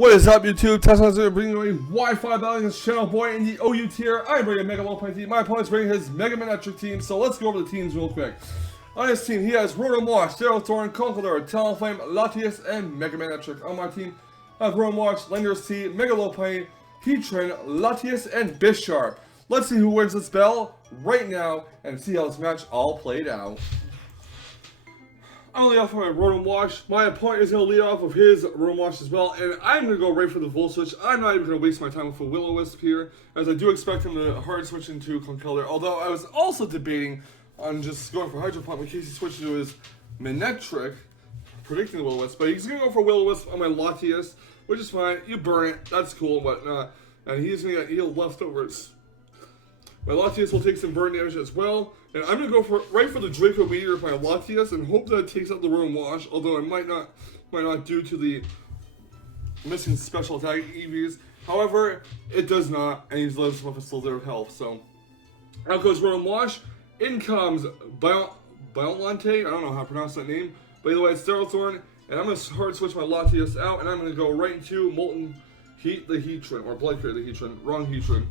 What is up, YouTube? Tesla's bringing you a Wi-Fi battle against Shanoboy in the OU tier. I'm bringing Mega Lopunny team. My opponent's bringing his Mega Manectric team. So let's go over the teams real quick. On his team, he has Rotom, thorn, Conkeldurr, Talonflame, Latias, and Mega Manectric. On my team, I have Rotom, Lender's T, Mega Lopunny, Heatran, Latias, and Bisharp. Let's see who wins this battle right now and see how this match all played out. I'm going to lead off with my Rotom Wash. My opponent is going to lead off with his Rotom Wash as well, and I'm going to go right for the Volt Switch. I'm not even going to waste my time with a Will-O-Wisp here, as I do expect him to hard switch into Conkeldurr, although I was also debating on just going for Hydro Pump in case he switches to his Manectric, predicting the Will-O-Wisp, but he's going to go for Will-O-Wisp on my Latias, which is fine. You burn it, that's cool and whatnot, and he's going to get healed leftovers. My Latias will take some burn damage as well, and I'm going to go right for the Draco Meteor with my Latias and hope that it takes out the Rotom Wash, although I might not due to the missing special attack EVs. However, it does not, and he lives with a slither of health, so out goes Rotom Wash. In comes Biolante, I don't know how to pronounce that name, but either way, it's thorn, and I'm going to hard switch my Latias out, and I'm going to go right into Molten Heat the Heatran, or Blood Clear the Heatran, wrong Heatran.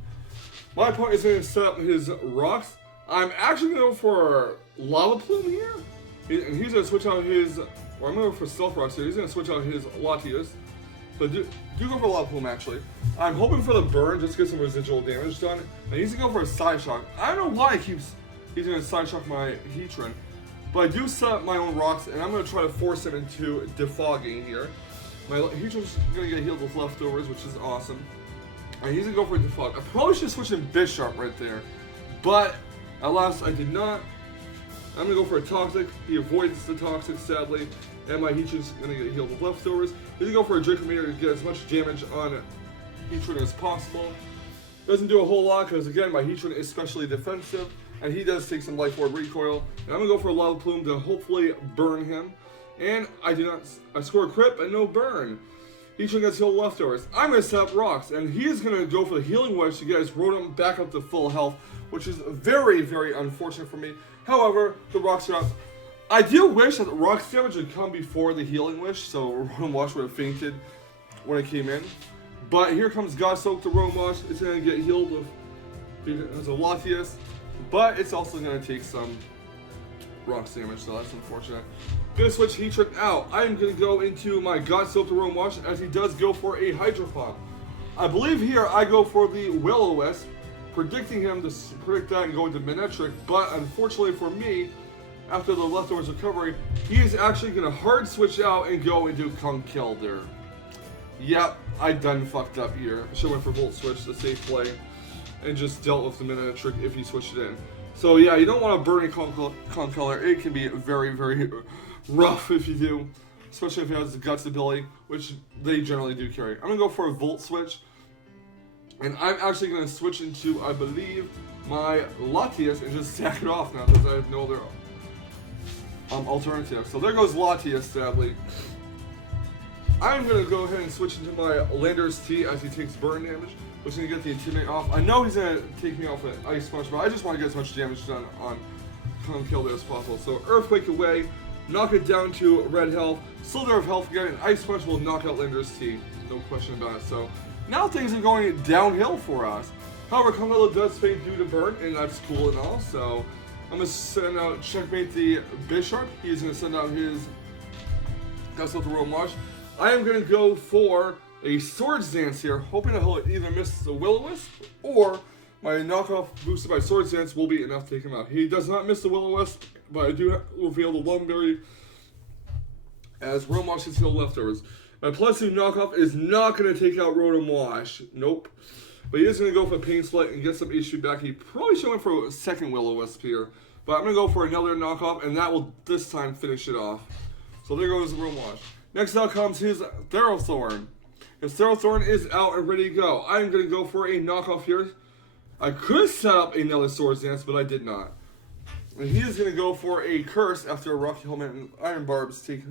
My opponent is going to set up his rocks. I'm actually going to go for Lava Plume here. And he's going to switch out his, or I'm going to go for Stealth Rocks here. He's going to switch out his Latias. But do go for Lava Plume actually. I'm hoping for the burn just to get some residual damage done. And he's going to go for a Side Shock. I don't know why he's going to Side Shock my Heatran. But I do set up my own rocks and I'm going to try to force him into defogging here. My Heatran's going to get healed with leftovers, which is awesome. And he's going to go for a defog. I probably should switch in Bisharp right there. But, alas, I did not. I'm going to go for a Toxic. He avoids the Toxic, sadly. And my Heatran's going to get healed with leftovers. He's going to go for a Draco Meteor to get as much damage on Heatran as possible. Doesn't do a whole lot because, again, my Heatran is especially defensive. And he does take some Life Orb recoil. And I'm going to go for a Lava Plume to hopefully burn him. And I score a crit, but no burn. Heatran gets healed leftovers. I'm going to set up rocks, and he's going to go for the Healing Wedge to get his Rotom back up to full health, which is very, very unfortunate for me. However, the rocks are up. I do wish that the rocks damage would come before the Healing Wish, so Rotom Wash would have fainted when it came in. But here comes God Soak the Rotom Wash. It's going to get healed with a Latias, but it's also going to take some rocks damage, so that's unfortunate. Gonna switch Heatran out. I'm gonna go into my God Soak the Rotom Wash as he does go for a Hydro Pump. I believe here I go for the Will-O-Wisp, predicting him to predict that and go into Manectric, but unfortunately for me, after the leftovers recovery, he is actually gonna hard switch out and go into Conkeldurr. Yep, I done fucked up here. Should went for Volt Switch, the safe play, and just dealt with the Manectric if he switched it in. So yeah, you don't want to burn a Conkeldurr. It can be very, very rough if you do, especially if he has the Guts ability, which they generally do carry. I'm going to go for a Volt Switch, and I'm actually going to switch into, I believe, my Latias and just sack it off now because I have no other alternative. So there goes Latias, sadly. I'm going to go ahead and switch into my Lander's T as he takes burn damage, which is going to get the Intimidate off. I know he's going to take me off an Ice Punch, but I just want to get as much damage done on Conkeldurr as possible. So Earthquake away. Knock it down to red health, slither of health again, and Ice Punch will knock out Lander's T. No question about it. So now things are going downhill for us. However, Conkeldurr does fade due to burn, and that's cool and all. So I'm going to send out Checkmate the Bisharp. He's going to send out his Gust of the Rotom Wash. I am going to go for a Swords Dance here, hoping that he'll either miss the Will-O-Wisp or my knockoff boosted by Swords Dance will be enough to take him out. He does not miss the Will-O-Wisp, but I do reveal the Lum Berry as Rotom Wash gets healed leftovers. My plus 2 knockoff is not going to take out Rotom Wash. Nope. But he is going to go for Pain Split and get some HP back. He probably should have went for a second Will-O-Wisp here. But I'm going to go for another knockoff, and that will this time finish it off. So there goes Rotom Wash. Next out comes his thorn. His thorn is out and ready to go. I'm going to go for a knockoff here. I could set up another Swords Dance, but I did not. And he is going to go for a Curse after a Rocky Helmet and Iron Barbs take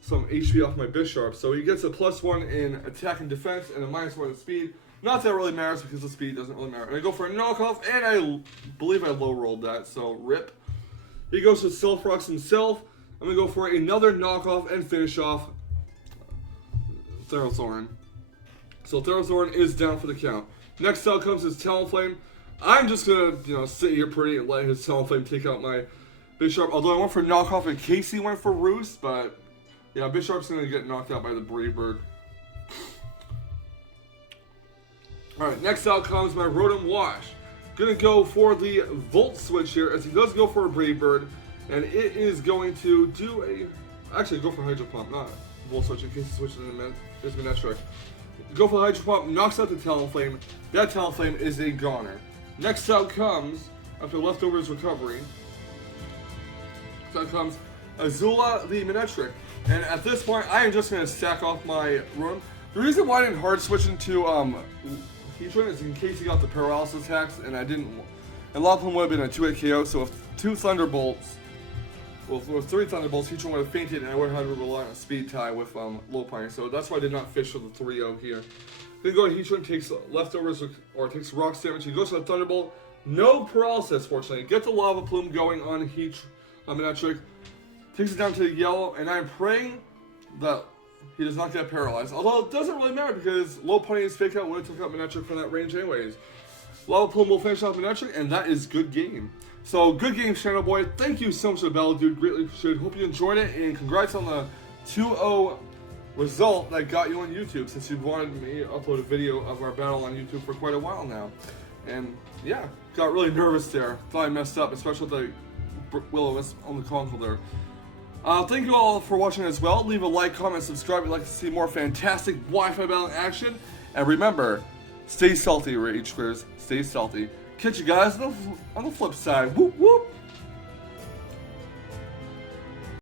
some HP off my Bisharp. So he gets a +1 in attack and defense and a -1 in speed. Not that it really matters because the speed doesn't really matter. And I go for a knockoff, and I believe I low rolled that, so rip. He goes to Stealth Rocks himself. I'm going to go for another knockoff and finish off Thorn. So Thorn is down for the count. Next out comes his Talonflame. I'm just gonna, sit here pretty and let his Talonflame take out my Bisharp. Although I went for knockoff and Casey went for Roost, but yeah, Bisharp's gonna get knocked out by the Brave Bird. Alright, next out comes my Rotom Wash. Gonna go for the Volt Switch here, as he does go for a Brave Bird, and it is going to do a... Actually, go for Hydro Pump, not Volt Switch, in case he switches in his Manectric. Go for the Hydro Pump, knocks out the Talonflame. That Talonflame is a goner. Next out comes, after Leftovers Recovery, next out comes Azula the Manectric. And at this point, I am just gonna stack off my Rotom. The reason why I didn't hard switch into Heatran is in case he got the paralysis hacks, and I didn't. And Lopunny would have been a 2-hit KO, so with 2 Thunderbolts, well, with 3 Thunderbolts, Heatran would have fainted, and I would have had to rely on a speed tie with Lopunny. So that's why I did not fish for the 3-0 here. Then go to Heatran, takes Leftovers, or takes Rocks damage. He goes for the Thunderbolt. No paralysis, fortunately. Get the Lava Plume going on Manectric. Takes it down to the yellow, and I'm praying that he does not get paralyzed. Although it doesn't really matter because Lopunny's fake out would have took out Manectric from that range anyways. Lava Plume will finish off Manectric, and that is good game. So good game, Shanoboy. Thank you so much for the battle, dude. Greatly appreciated. Hope you enjoyed it, and congrats on the 2-0 result that got you on YouTube, since you've wanted me to upload a video of our battle on YouTube for quite a while now. And yeah, got really nervous there. Thought I messed up, especially with the Will-O-Wisp on the console there. Thank you all for watching as well. Leave a like, comment, subscribe if you'd like to see more fantastic Wi-Fi battle action. And remember, stay salty, Rage Clears. Stay salty. Catch you guys on the flip side. Whoop whoop!